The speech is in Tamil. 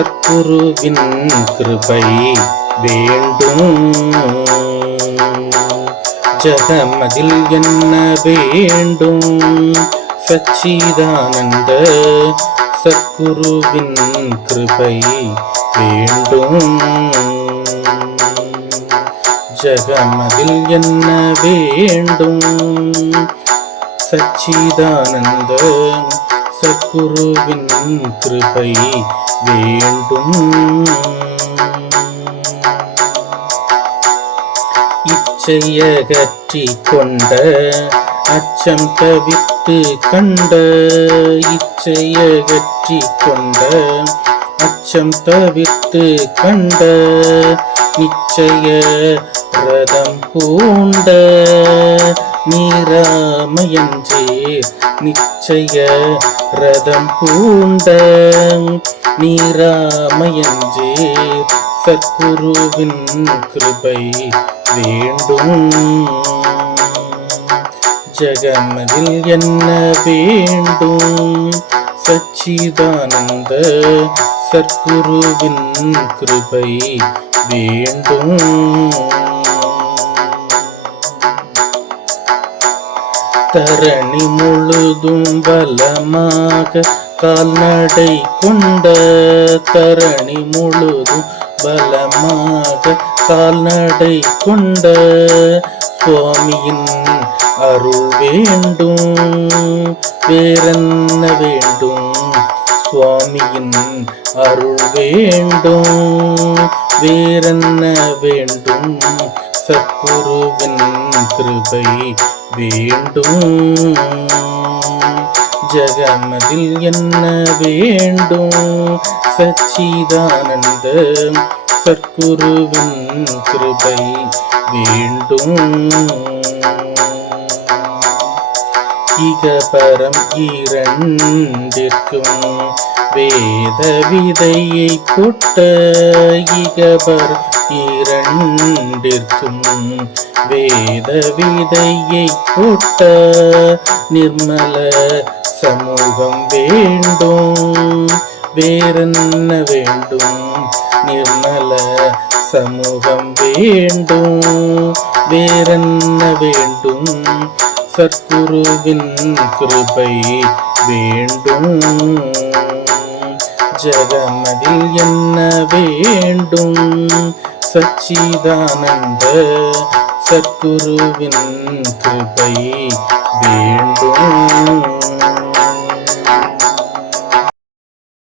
சத்குருவின் கிருபை வேண்டும். ஜகமதில் என்ன வேண்டும்? சச்சிதானந்த சத்குருவின் கிருபை வேண்டும். ஜகமதில் என்ன வேண்டும்? சச்சிதானந்த சத்குருவின் கிருபை வேண்டும். இச்சையகற்றி கொண்ட அச்சம் தவித்து கண்ட இச்சையகற்றி கொண்ட அச்சம் தவித்து கண்ட நிச்சய ரதம் பூண்ட நீராமயஞ்சே நிச்சய ரதம் பூண்ட நீராமயஞ்சே சத்குருவின் கிருபை வேண்டும். ஜகமதில் என்ன வேண்டும்? சச்சிதானந்த சத்குருவின் கிருபை வேண்டும். தரணி முழுதும் பலமாக கால்நடை கொண்ட தரணி முழுதும் பலமாக கால்நடை கொண்ட சுவாமியின் அருள் வேண்டும். வேறென்ன வேண்டும்? சுவாமியின் அருள் வேண்டும். வேறென்ன வேண்டும்? சத்குருவின் கிருபை வேண்டும். ஜகமதில் என்ன வேண்டும்? சச்சிதானந்த சத்குருவின் கிருபை வேண்டும். இகபரம் இரண்டிற்கும் வேத விதையை புட்ட இகபர் இரண்டிற்கும் வேத விதையை புட்ட நிர்மல சமூகம் வேண்டும். வேறென்ன வேண்டும்? நிர்மல சமூகம் வேண்டும். வேறென்ன வேண்டும்? சத்குருவின் கிருபை வேண்டும். ஜகமதில் என்ன வேண்டும்? சச்சிதானந்த சத்குருவின் கிருபை வேண்டும்.